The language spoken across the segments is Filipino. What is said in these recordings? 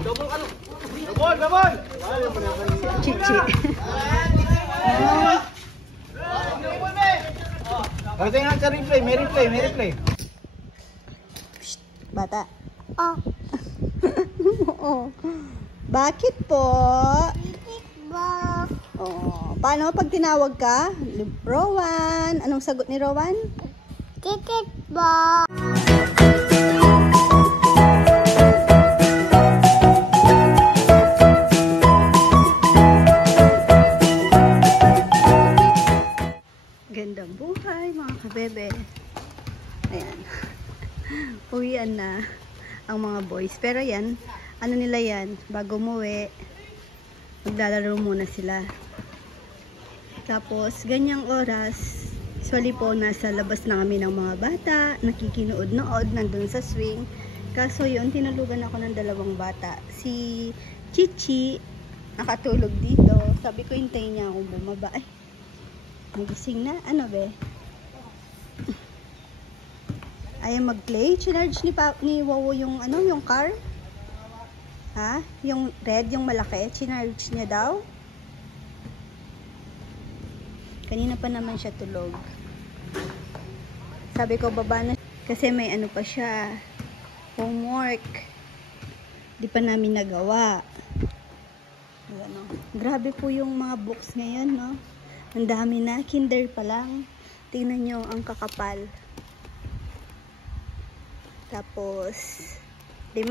Double ka no? Double! Chichi. Pagkita nga sa replay, may replay. Bata. Oh. Oo. Bakit po? Oh, paano pag tinawag ka? Rowan. Anong sagot ni Rowan? Titit po. Gandang buhay mga kabebe. Ayan. Uwian na ang mga boys. Pero yan, ano nila yan, bago umuwi, maglalaro muna sila. Tapos, ganyang oras, usually po, nasa labas na kami ng mga bata, nakikinood-nood, nandun sa swing. Kaso yun, tinulugan ako ng dalawang bata. Si Chichi, nakatulog dito. Sabi ko, hintayin niya akong bumaba. Ay, nagising na. Ano be? Ayaw mag-play. Chinarge ni Wawo yung ano, yung car. Ha? Yung red, yung malaki. Chinarge niya daw. Kanina pa naman siya tulog. Sabi ko baba na kasi may ano pa siya. Homework. Di pa namin nagawa. Ano. Grabe po yung mga books ngayon, no? Ang dami na. Kinder pa lang. Tingnan nyo ang kakapal. Tapos, 5.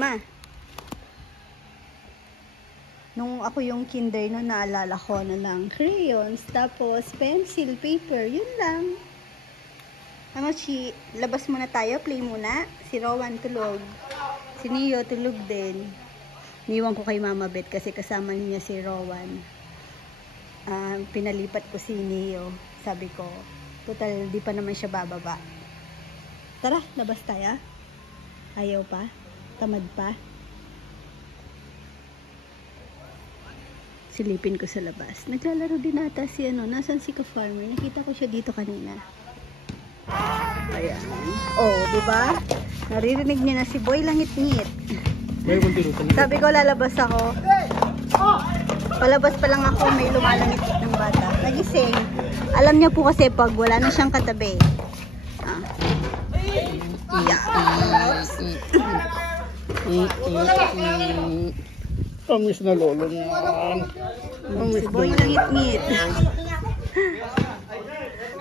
Nung ako yung kinder no, naalala ko na lang crayons, tapos pencil, paper, yun lang. Ano, labas muna tayo, play muna. Si Rowan tulog. Si Neo tulog din. Niwan ko kay Mama Beth kasi kasama niya si Rowan. Pinalipat ko si Neo. Sabi ko, total di pa naman siya bababa. Tara, labas tayo. Ayaw pa? Tamad pa? Silipin ko sa labas. Naglalaro din ata si ano, nasan si ka-farmer? Nakita ko siya dito kanina. Ayan. Oh, di ba? Naririnig niya na si Boy Langit-ngit. Sabi ko lalabas ako. Palabas pa lang ako, may lumalangit ng bata. Nagising. Alam niya po kasi pag wala na siyang katabi. Amis na lolo niya. Si Boy Langit-ngit.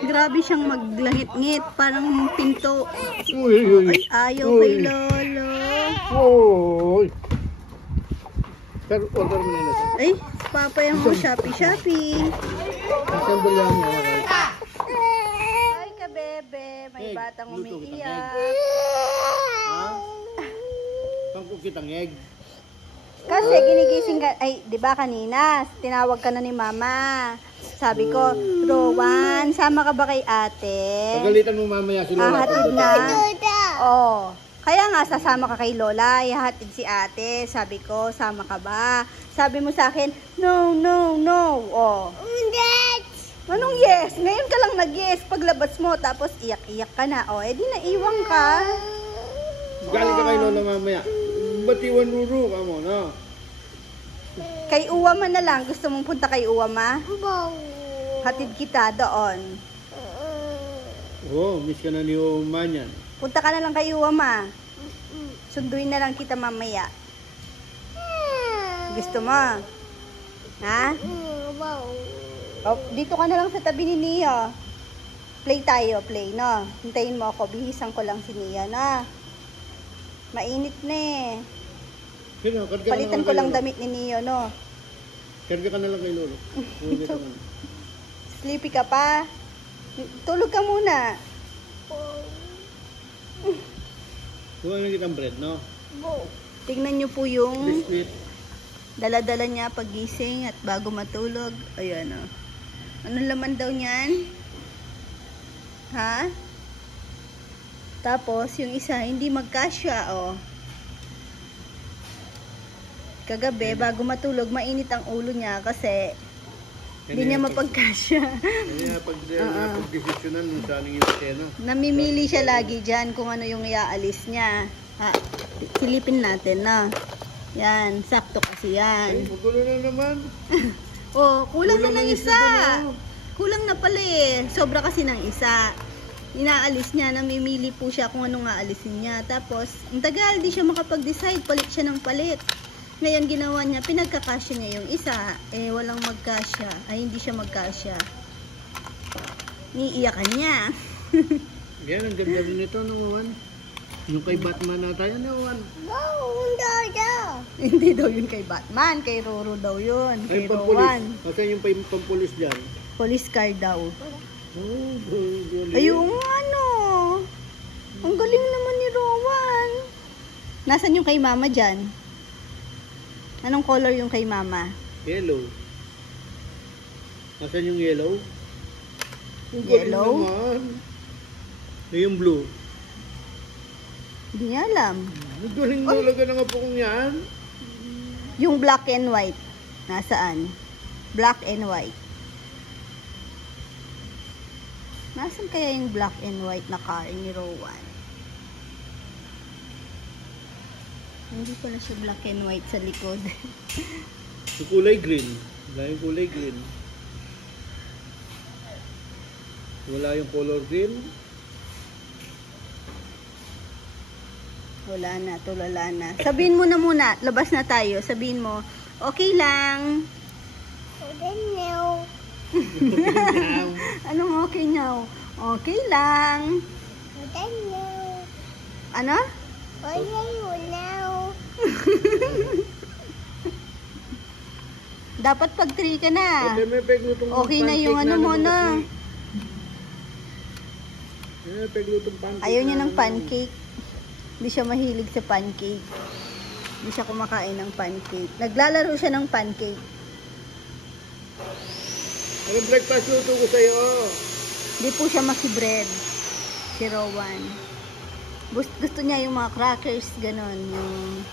Grabe siyang maglangit-ngit. Parang pinto. Ay, ayaw kay lolo. Oy. Pero order mo nila. Ay, si Papa yung Shopee. Saan ba lang niya? Ay, kabebe. May batang umiiyak. Ha? Pangkuk kitang egg. Kasi ginigising ka, ay, di ba kanina, tinawag ka na ni Mama. Sabi ko, Rowan, sama ka ba kay ate? Pagalitan mo mamaya si Lola. Hatid na. Oh. Kaya nga, sasama ka kay Lola, ihatid si ate. Sabi ko, sama ka ba? Sabi mo sa akin, no. Oh. Anong yes? Ngayon ka lang nag-yes paglabas mo, tapos iyak-iyak ka na. Oh, edi naiwang ka. Galing ka kay Lola mamaya. Batiwan ruru ka mo, no? Kay Uwama na lang. Gusto mong punta kay Uwama? Hatid kita doon. Oo, miss ka na ni Oma niyan. Punta ka na lang kay Uwama. Sunduin na lang kita mamaya. Gusto mo? Ha? Oh, dito ka na lang sa tabi ni Nia. Play tayo, no? Hintayin mo ako. Bihisan ko lang si Nia, na. Mainit na eh. Palitan ko lang damit ni Neo, no? Karga ka na lang kay Lolo. Sleepy ka pa? Tulog ka muna. Kuha na kitang bread, no? Tingnan nyo po yung Biscuit. dala-dala niya pagising at bago matulog. Ayan, o. Anong laman daw niyan? Ha? Tapos, yung isa, hindi magkasya, o. Kagabi, bago matulog, mainit ang ulo niya kasi hindi niya mapagkasya. Kaya pag-desisyonan mo sa yung sena. Namimili siya lagi dyan kung ano yung iaalis niya. Ha, silipin natin na. Yan, sakto kasi Ay, yan. magulo na naman. Oh, kulang na Kulang ng ng isa. isa doon, oh. Kulang na pala eh. Sobra kasi ng isa. Inaalis niya, namimili po siya kung anong aalisin niya. Tapos, ang tagal, di siya makapag-decide. Palit siya ng palit. Ngayon, ginawa niya, pinagkakasya niya yung isa. Eh, walang magkasya. Ay, hindi siya magkasya. Niiyakan niya. Yan, ang ganda rin nito naman. Yung kay Batman na tayo naman. Hindi daw yun kay Batman. Kay Roro daw yun. Ay, Kay pampulis. Rowan. Kasi yung pampulis dyan. Police car daw. Oh, galing. Ayun, ano. Ang galing naman ni Rowan. Nasaan yung kay Mama dyan? Anong color yung kay Mama? Yellow. Nasaan yung yellow? Ang galing Yellow? naman. Ay, yung blue. Hindi niya alam. Ang galing talaga ng apo kong yan. Yung black and white. Nasaan? Black and white. Nasaan kaya yung black and white na car ni Rowan? Hindi pala siya black and white sa likod. Yung kulay green. Wala yung kulay green. Wala yung color green. Wala na, tulala na. Sabihin mo na muna, labas na tayo. Sabihin mo, okay lang. Anong okay now? Okay lang. Ano? Dapat pag 3 ka na. Okay, may peglutong Okay na yung ano mo na. May peglutong pancake. Ayaw niya ng pancake. Hindi siya mahilig sa pancake. Hindi siya kumakain ng pancake. Naglalaro siya ng pancake. Anong breakfast luto ko sa'yo? Hindi po siya makibread. Si Rowan. Gusto niya yung mga crackers, ganon. Yung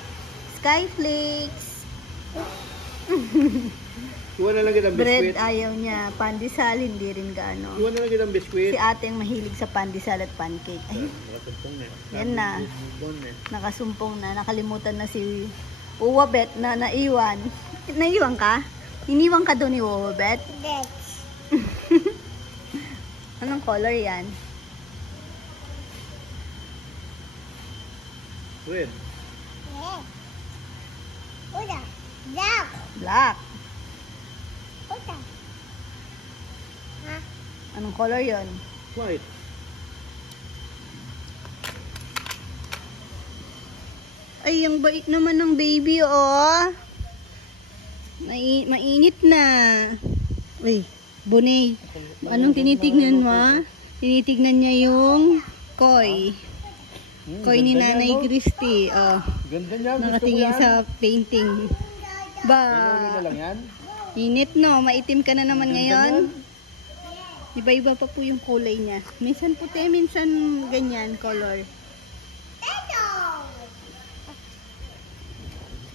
skyflakes. Iwan na lang kitang Bread, biskwit. ayaw niya. Pandesal, hindi rin gaano. Iwan na lang kitang biskwit. Si ating mahilig sa pandesal at pancake. Ay, Nakasumpong na. yan na. Nakasumpong na. Nakasumpong na. Nakalimutan na si Uwabet na naiwan. Naiwan ka? Iniwan ka doon ni Uwabet? Anong color yan? Red. Black. Anong color yon? White. Ay, ang bait naman ng baby, oh. Mainit na. Uy, Bonnie. Anong tinitignan mo? Tinitignan niya yung koi. Koi ni ganda Nanay niya, no? Christy. Oh, Ganda niya. Gusto ko nakatingin yan. sa painting. Ba, Ano na lang yan? init no. Maitim ka na naman Ganda ngayon. niyan. Iba-iba pa po yung kulay niya. Minsan puti, minsan ganyan color.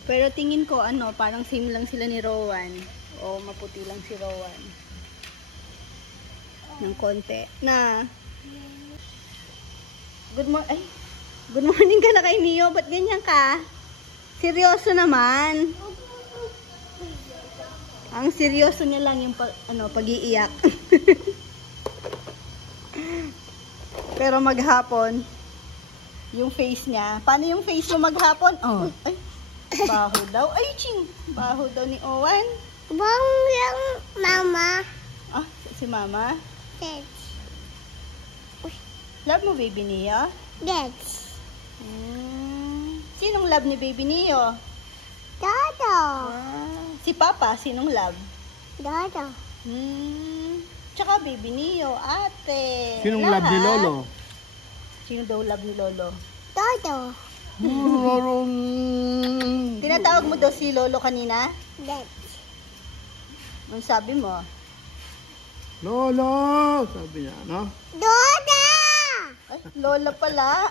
Pero tingin ko ano, parang same lang sila ni Rowan. O maputi lang si Rowan. Ng konti. Na. Good morning ka na kay Neo. Ba't ganyan ka? Seryoso naman. Ang seryoso niya lang yung pag-iiyak. Pero maghapon, yung face niya. Paano yung face mo maghapon? Oh, ay, baho daw. Ay, ching! Baho daw ni Owen. Mama. Ah, si Mama. Love mo, baby Neo? Sinong love ni baby Neo? Si Papa, sinong love? Tsaka baby Neo, ate. Sinong Lahat. love ni Lolo? Sino daw love ni Lolo? Lolo. Tinatawag mo daw si Lolo kanina? Anong sabi mo? Lolo! Sabi niya, ano? Ay, Lola pala.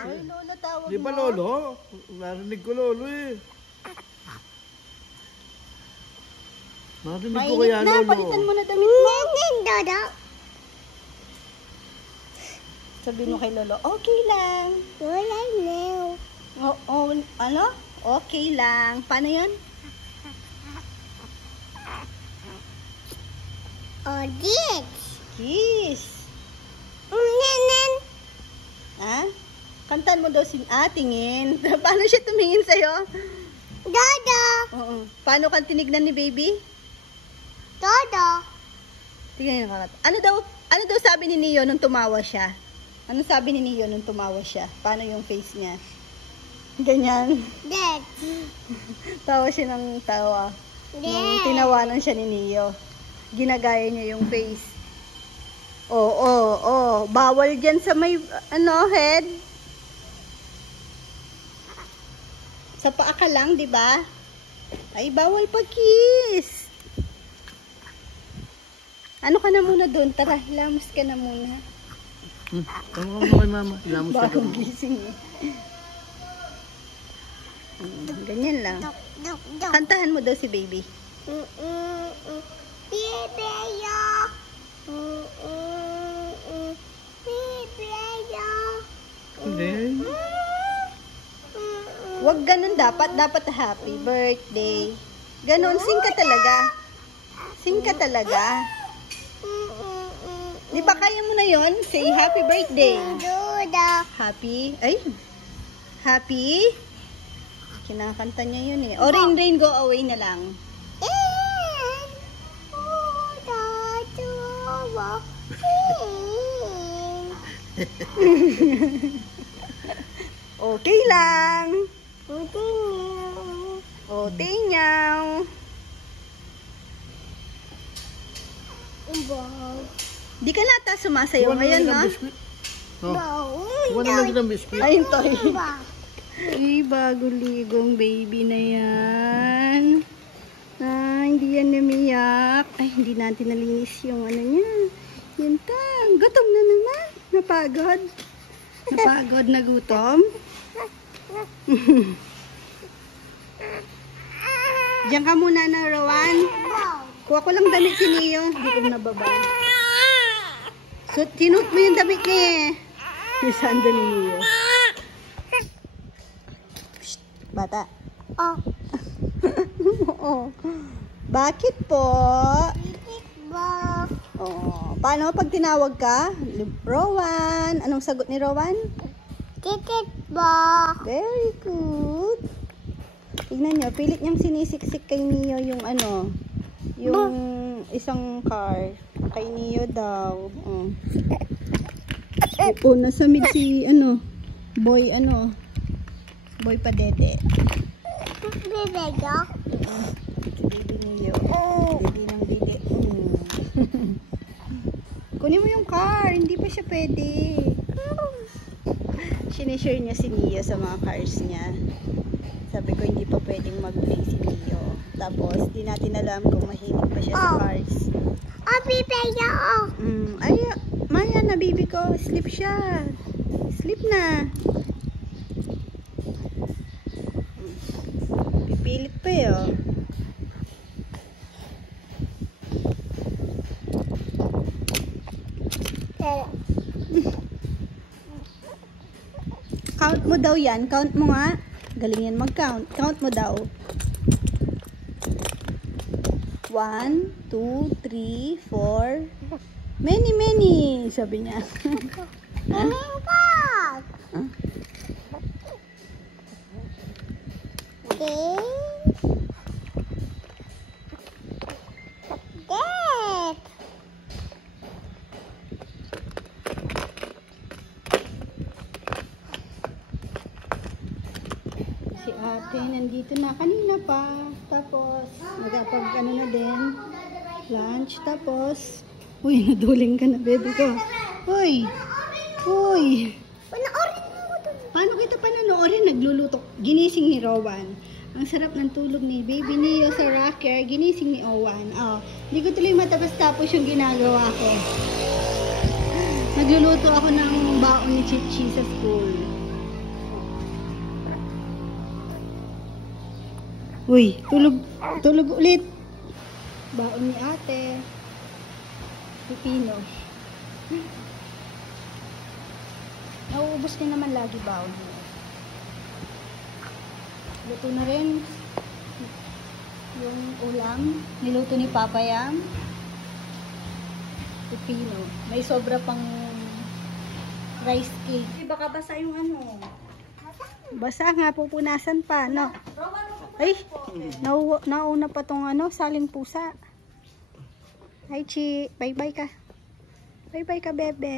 Ay, Lola tawag Di ba mo. Lolo? Narinig ko Lolo eh. Narinig ko Mainit kaya na, Lolo. palitan mo na damit mo. Sabi mo kay Lolo, okay lang. Ano? Okay lang. Paano yun? Audit. Kiss. Nenen. Ha? Kantan mo daw tingin. Paano siya tumingin sa'yo? Dodo. Oo. Paano kang tinignan ni baby? Dodo. Tingnan yung karat. Ano daw sabi ni Neo nung tumawa siya? Ano sabi ni Neo nung tumawa siya? Paano yung face niya? Ganyan. Dead. Tawa siya ng tawa. Nung Dead. tinawanan siya ni Neo. Ginagaya niya yung face. Oo. Bawal dyan sa may, head. Sa paa ka lang, di ba? Ay, bawal pag-kiss. Ano ka na muna doon? Tara, lamos ka na muna. Tama ka kay mama. Ilamos ka Bagong daw. gising eh. Ganyan lang. Dok, dok, dok. Kantahan mo daw si baby. Bibeyo. Bibeyo. Hindi. Wag ganun dapat. Dapat happy birthday. Ganon, sing ka talaga. Sing ka talaga. Di ba kaya mo na yon? Say happy birthday. Duda. Happy? Ay. Happy? Kinakanta niya yun eh. O rain, go away na lang. Okay lang. O, tinyaw. Di ka nata sumasayaw ngayon, no? Kuha na lang ng biskuit. Ayun, toy. Ay, bagong ligong baby na yan. Hindi yan namiyak. Ay, hindi natin nalinis yung ano niya. Yan ta. Gutom na naman. Napagod. Napagod na gutom. Diyan ka muna na, Rowan. Kuha ko lang damit si Neo. Hindi ko nababa. So, tinut mo yung damit niya eh. Yung sando ni Neo. Psst, bata. Oh. Oo. Bakit po? Bo. Oh, paano pag tinawag ka? Rowan. Anong sagot ni Rowan? Titit bo. Very good. Tignan nyo, pilit niyang sinisiksik kay Neo yung yung isang car. Kay Neo daw. Oo, nasa mid si, boy Padede. Bibeyo. Si baby Neo. Baby ng bili. Kunin mo yung car, hindi pa siya pwede. Sinishare niya si Neo sa mga cars niya. Sabi ko hindi pa pwedeng mag-play si Neo. Tapos, di natin alam kung mahilig pa siya sa cars. Oh, bibeyo. Ay, Maya na baby ko. Sleep siya. Sleep na. Pipilit pa eh, oh. Count mo daw yan. Count mo nga. Galing yan mag-count. Count mo daw. 1, 2, 3, 4. Many, sabi niya. Bak. Huh? Dad. Si ate nandito na kanina pa. Tapos, nagapag na din. Lunch. Tapos, uy, naduling ka na, baby ko. Uy. Panoorin mo ito. Paano kita panonoorin? Nagluluto. Ginising ni Rowan. Ang sarap ng tulog ni baby Neo sa rocker. Ginising ni Owan. Oh, hindi ko tuloy matapos-tapos yung ginagawa ko. Nagluluto ako ng baon ni Chichi sa school. Uy, tulog ulit. Baon ni ate. Pipino. Nauubos niya naman lagi baon niya. Luto na rin yung ulam. Niluto ni Papa Yam. Pipino. May sobra pang rice cake. Baka basa yung ano. Basa nga, pupunasan pa, no? Ay, nauna pa tong ano, saling pusa. Hi, Chi. Bye-bye ka. Bye-bye ka, bebe.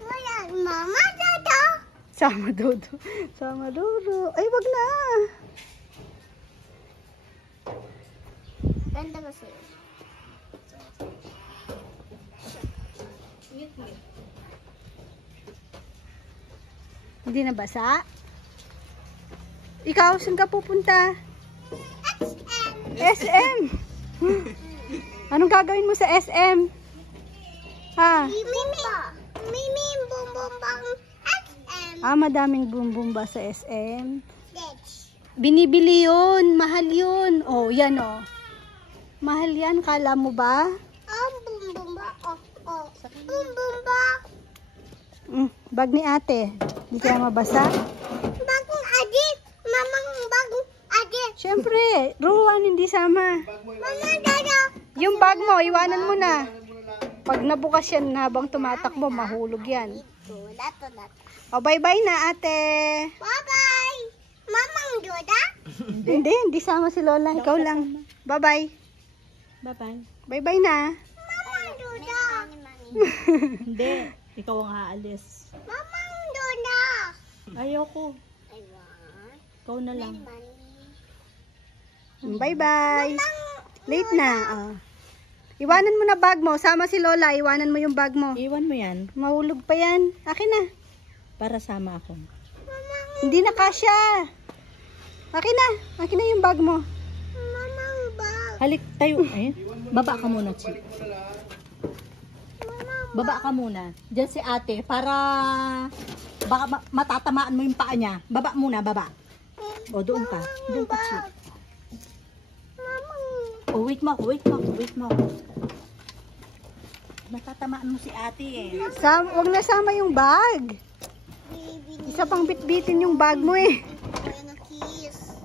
Wala, Mama, Dodo. Sama Dodo. Sama Dodo. Ay, wag na. Ganda kasi. Hindi na basa? Ikaw, saan ka pupunta? SM. Anong gagawin mo sa SM? Ha? Mimi, bum bum bang SM. Madaming bumbumba sa SM. Ditch. Binibili yun. Mahal yun. Oh, yan oh. Mahal yan. Kala mo ba? Bum bum ba? Bum bum ba? Bag ni ate. Hindi kaya mabasa? Bagong adit. Mamang bagong adit. Siyempre, Ruan, hindi sama. Mama, Dodo. Yung bag mo, iwanan mo na. Pag nabukas yan habang tumatakbo, mahulog yan. Tulat. O, bye-bye na, ate. Bye-bye. Mamang Dodo. Hindi sama si Lola. Ikaw lang. Bye-bye. Bye-bye. Bye-bye na. Mamang Dodo. Hindi. Ikaw ang aalis. Mamang Dodo. Ayoko. I want Ikaw na lang. money. Bye-bye. Late na. Oh. Iwanan mo na bag mo. Sama si Lola. Iwanan mo yung bag mo. Iwan mo yan Mahulog pa yan. Akin na. para sama ako. Hindi na kasya. Akin na. Akin na yung bag mo. Mamang bag. Halik tayo. Eh? Baba ka muna, Chi. Baba ka muna. Diyan si ate para baka matatamaan mo yung paa niya. Baba muna, baba. O, doon ka. Doon ka, Chi. O, wait mo ako. Matatamaan mo si ate eh. Wag na sama yung bag. Isa pang bitbitin yung bag mo eh. Ayan ang kiss.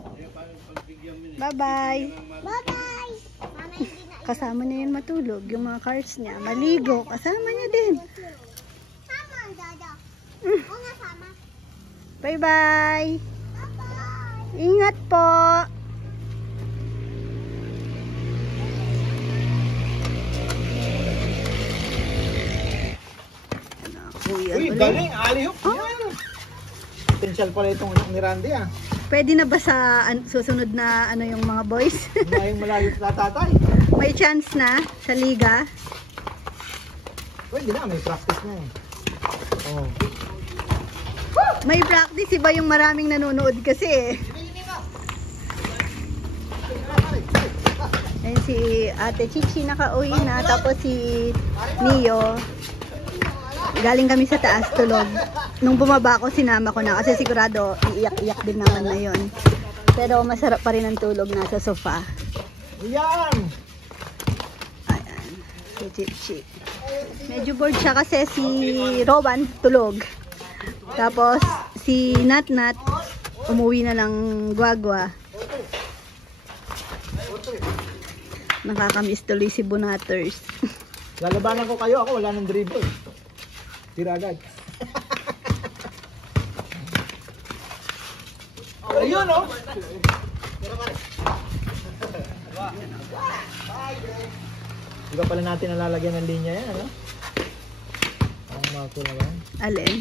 Bye-bye. Bye-bye. Mama, hindi na. Kasama niya yun matulog. Yung mga cards niya. Maligo. Kasama niya din. Sama ang Dodo. Oo nga, sama. Bye-bye. Bye-bye. Ingat po. Uy, galing. Alihok. Potential pala itong ni Randy ah. Pwede na ba sa susunod na ano yung mga boys? Malayo sa tatay. May chance na sa liga. Pwede na, may practice na eh. Oh. May practice, iba yung maraming nanonood kasi eh. Ayan si Ate Chichi nakauwi na, tapos si Neo. Galing kami sa taas tulog. Nung bumaba ako, sinama ko na kasi sigurado iiyak-iyak din naman na yun. Pero masarap pa rin ang tulog nasa sofa. Yan! Ayan, si Chichi. Medyo bored siya kasi si Rowan tulog. Tapos si Natnat umuwi na ng Guagua. Nakakamiss tuloy si Bunaters. Lalabanan ko kayo, ako wala nang dribble. Tira agad. Ayun oh! Di ba pala natin nalalagyan ng linya yan, ano? Ang mga kulawan. Alin?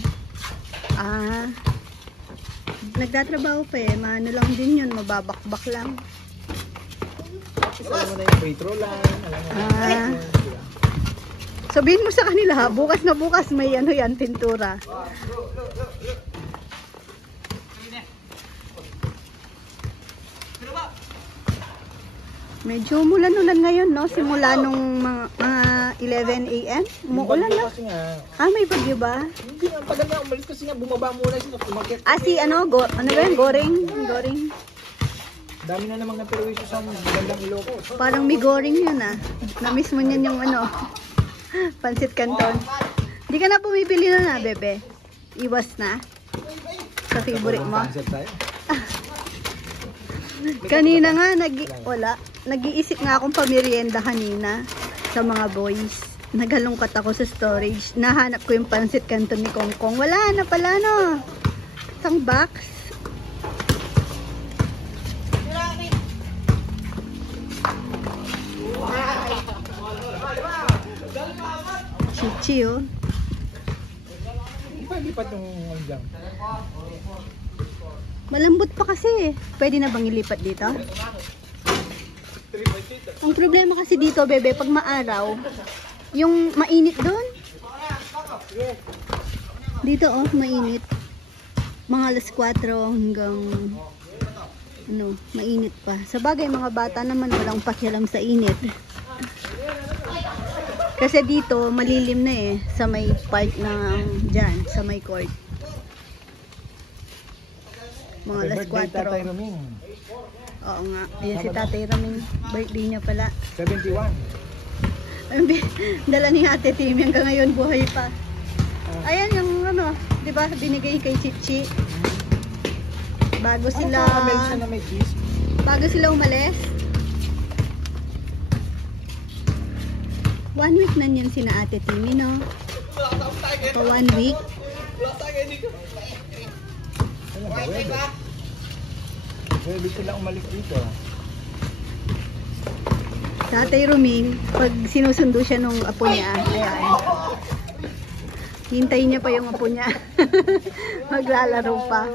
Nagtatrabaho pa eh. Maano lang din yun. Mababakbak lang. Alam mo na yung free throw line, alam mo na. Sabihin mo sa kanila, bukas na bukas may ano yan, pintura. Medyo umulan-ulan ngayon, no? Simula nung mga 11 a.m. Umuulan na. Kasi nga, May bagyo ba? hindi nga, pag nga umalis kasi nga, bumaba muna siya, tumakit. Si ano ba yun? Goring? Dami na namang naperwisyo sa magandang Ilocos. Parang may goring yun ah. Na-miss mo niyan yung ano, Pansit Canton. Di ka na pumipili na bebe? Iwas na? Sa favorite mo? Sunset tayo. Kanina nga, nag-iisip nga akong pamerienda kanina sa mga boys. Naghalongkat ako sa storage. Nahanap ko yung pansit canton ni Kongkong. Wala na pala, no? Isang box. Chichi, oh. Lipat yung dyan. Malambot pa kasi. Pwede na bang ilipat dito? Ang problema kasi dito, bebe, pag maaraw, yung mainit doon. Dito, oh, mainit. Mga alas 4 hanggang mainit pa. Sa bagay, mga bata naman walang pakialam sa init. Kasi dito, malilim na eh, sa may part ng dyan, sa may court. Mga alas 4. Oo nga, ayan si Tatay Raming, birthday niya pala. 71. Dala ni Ate Timmy, hanggang ngayon buhay pa. Ayan yung di ba, binigay kay Chichi. Bago sila umalis. 1 week na niyan sina Ate Timmy, no? O 1 week. Pwede sila umalis dito. Tatay Ruming, pag sinusundo siya nung apo niya, ayan. Hintayin niya pa yung apo niya. Maglalaro pa.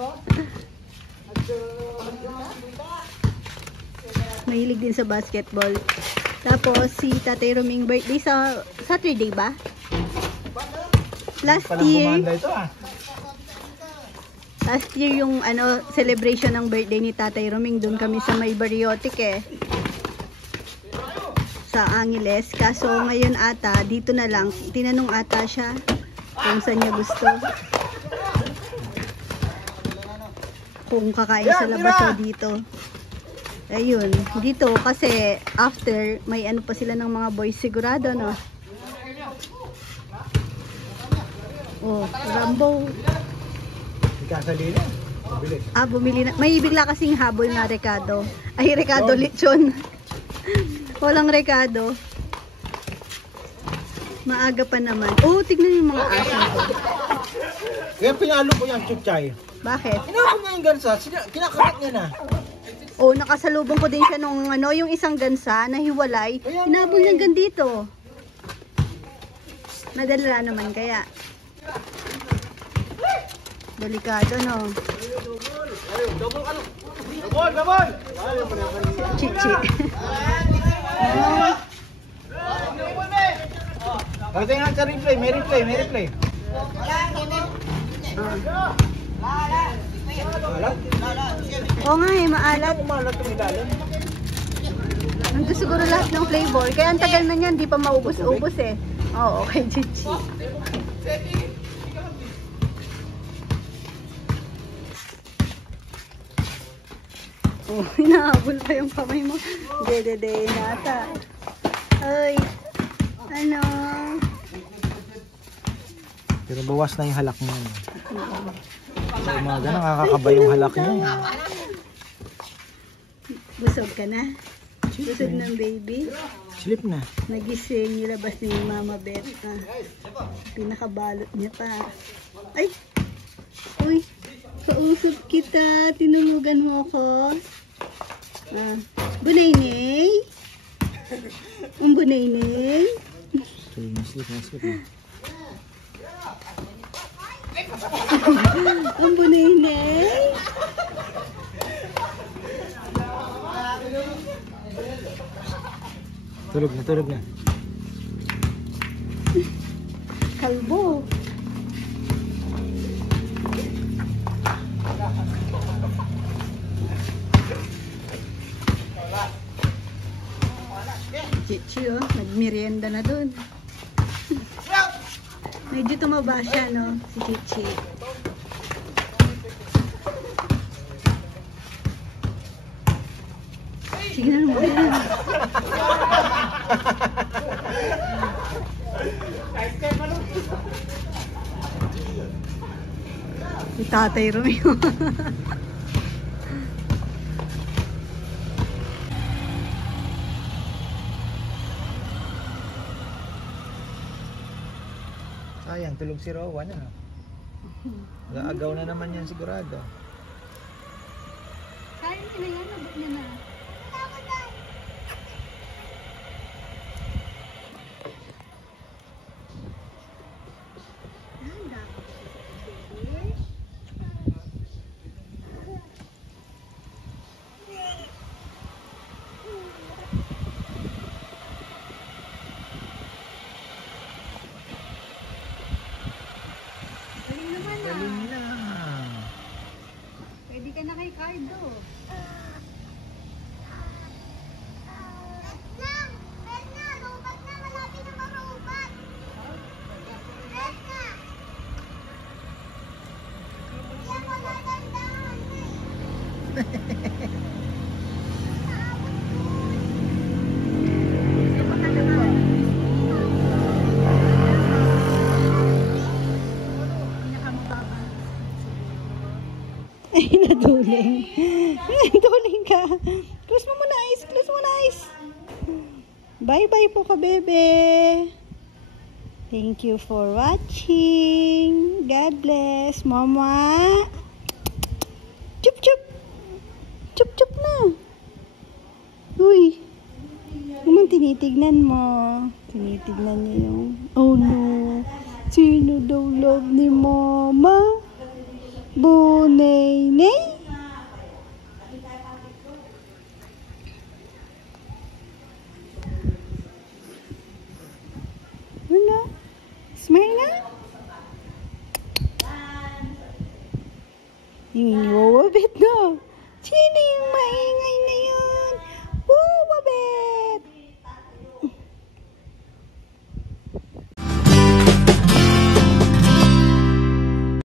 Mahilig din sa basketball. Tapos si Tatay Ruming birthday sa Saturday ba? Last year yung celebration ng birthday ni Tatay Ruming, doon kami sa may Bariotic eh. Sa Angeles. Kaso ngayon ata, dito na lang. Tinanong ata siya kung saan niya gusto. Kung kakain sa labas o dito. Ayun, dito kasi after may pa sila ng mga boys sigurado, no? Oh, Rambo. Ikasali na. Bumili. Bumili na. May bigla kasing habol na Ricardo. Ay, Ricardo lechon. Walang Ricardo. Maaga pa naman. Oh, tignan yung mga aso ko. Kaya pinalo ko yung chuchay. Bakit? Pinalo ko yung gansa. Kinakarat niya na. Oh, nakasalubong ko din siya nung yung isang gansa na hiwalay. Hinabol niya hanggang dito. Nadala naman kaya. Delikado, no? Double! Chichi. Tingnan sa replay, may replay. Oo nga eh, maalat. Maalat yung ilalim. Nandito siguro lahat ng flavor. Kaya ang tagal na niyan, di pa maubos-ubos eh. Oo, okay, Chichi. Oh, hinahabol pa yung kamay mo. Dede nata. Ay, Pero bawas na yung halak niya. Sa umaga nakakakaba yung halak niya. Busog ka na? Busog ng baby? Sleep na. Nagising, nilabas na yung Mama Beth. Pinakabalot niya pa. Ay! Uy! Kausap kita. Tinulugan mo ako. Bunaynay? Ang bunaynay? Sleep na. Ang bunaynay? Tulog na. Kalbo. Chichi, oh, nagmerienda na dun. Medyo tumaba siya, no? Si Chichi. Sige na naman. Si Tatay Romeo. Sayang, tulog si Rowan, ano? Agaw na naman yan sigurado. Kain ka na yan, nabot niya na. Galing na. Pwede ka na kay Cardo. Ay, naduling. Naduling ka. Close mo muna eyes. Close mo muna eyes. Bye-bye po ka, bebe. Thank you for watching. God bless. Mama. Chup-chup. Chup-chup na. Uy. Naman tinitignan mo. Tinitignan niya yung... Oh no. Sino daw love ni Mama? Bunay-nay? Wala. Smile na. Yung iwawabit na.